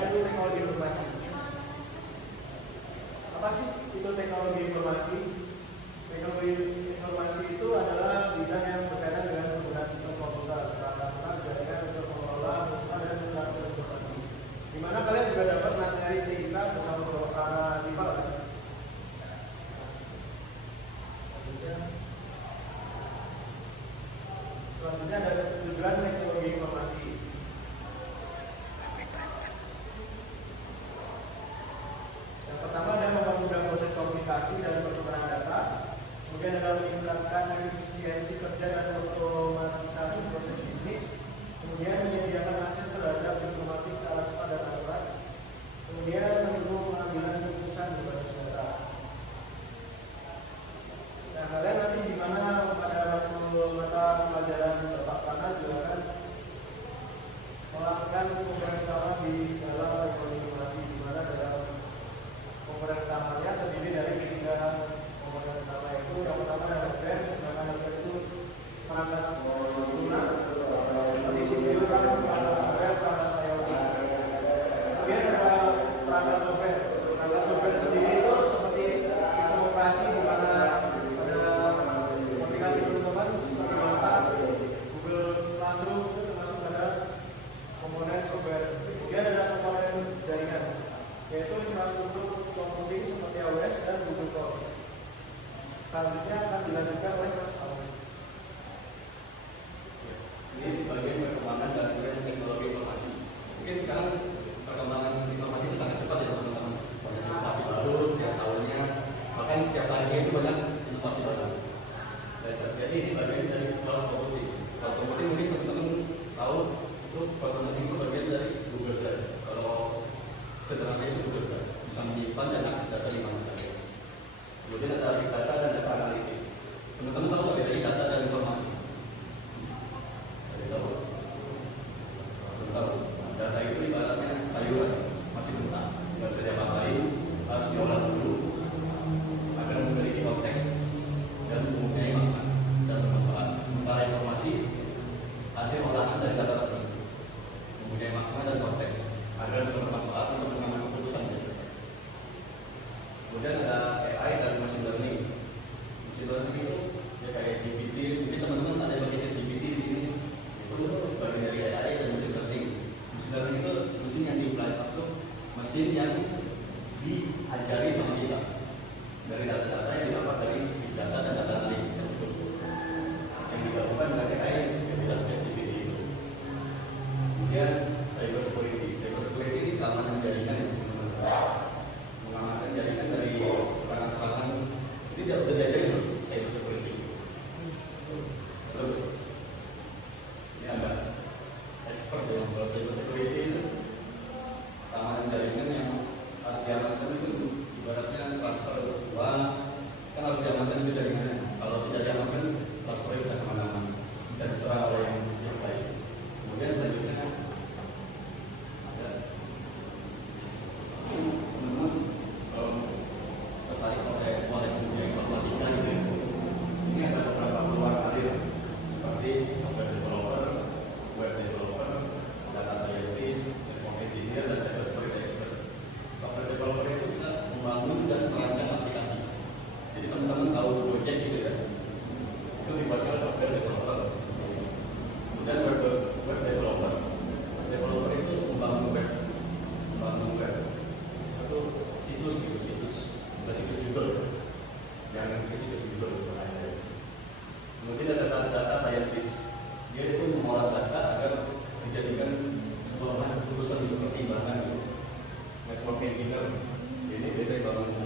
itu teknologi informasi. Apa sih itu teknologi informasi? Teknologi informasi itu adalah bidang yang berkaitan dengan penggunaan komputer, peralatan jaringan untuk mengelola dan melakukan informasi. Di mana kalian juga dapat materi TIK bersama para rival. Selanjutnya ada tujuan teknologi informasi. Yang pertama adalah mempermudah proses komunikasi dan pertukaran data. Kemudian adalah meningkatkan efisiensi kerja dan otomatisasi proses bisnis. Kemudian menyediakan akses terhadap informasi secara cepat dan akurat. Kemudian mendukung pengambilan keputusan berbasis data. Nah, kalian nanti di mana pada waktu mata pelajaran Bapak Prana juga akan melakukan komponen utama di dalam teknologi informasi, di mana dalam komponen utamanya terdiri dari 3 komponen utama, yaitu yang pertama adalah hardware, sedangkan hardware itu perangkat lunak, di sini perangkat hardware, perangkat IoT. Kemudian ada perangkat software. Perangkat software sendiri itu seperti sistem operasi di mana aplikasi teman-teman seperti WhatsApp, Google Classroom itu termasuk pada komponen software. Kemudian ada komponen jaringan, yaitu infrastruktur computing seperti AWS dan Google Cloud. Selanjutnya akan dilanjutkan oleh Mas Alwi. Ini bagian perkembangan dari teknologi informasi. Mungkin sekarang perkembangan informasi itu sangat cepat ya teman-teman. Banyak inovasi baru setiap tahunnya, bahkan setiap harinya itu banyak inovasi baru. Jadi ini bagian dari cloud computing. Cloud computing mungkin teman-teman tahu itu cloud computing itu bagian dari Google Drive. Kalau sederhananya itu Google Drive bisa menyimpan dan akses data di mana saja. Kemudian ada big data dan data analitik. Teman-teman tahu nggak bedanya data dan informasi? Ada tahu? Tahu. Data itu ibaratnya sayuran masih mentah, nggak bisa diapa-apain, harus diolah dulu agar memiliki konteks dan mempunyai makna dan bermanfaat. Sementara informasi hasil olahan dari data tersebut mempunyai makna dan konteks agar bisa bermanfaat untuk mengambil keputusan biasanya. Kemudian ada AI dan machine learning. Machine learning itu ya kayak GPT. Mungkin teman-teman ada yang pakai GPT di sini. Itu bagian dari AI dan machine learning. Machine learning itu mesin yang di-apply atau mesin yang diajari sama kita dari data-data yang didapat dari big data dan data analitik tersebut. Yang digabungkan dengan AI yang tidak GPT itu. Kemudian cyber security. Cyber security ini keamanan jaringan yang mengamankan jaringan dari serangan-serangan. Tidak udah diajarin loh cyber security. Betul. Ini ada expert yang kalau cyber security itu keamanan jaringan yang harus diamankan itu ibaratnya transfer uang kan harus diamankan itu jaringannya. Kalau tidak diamankan transfer bisa kemana-mana, bisa diserang oleh yang lain. Kemudian selanjutnya ada teman-teman kalau tertarik oleh dunia informatika ini ada beberapa peluang karir seperti software developer, web developer, data scientist, network engineer, dan cyber security expert. Software developer itu bisa membangun dan merancang aplikasi. Jadi teman-teman tahu Gojek gitu ya, itu dibuat oleh software developer. Kemudian web developer. Developer itu membangun web atau situs gitu, bukan situs Google, jangan ke situs Google. Kemudian ada data scientist, dia itu mengolah data agar dijadikan sebuah keputusan untuk pertimbangan. Network engineer, ini biasanya bangun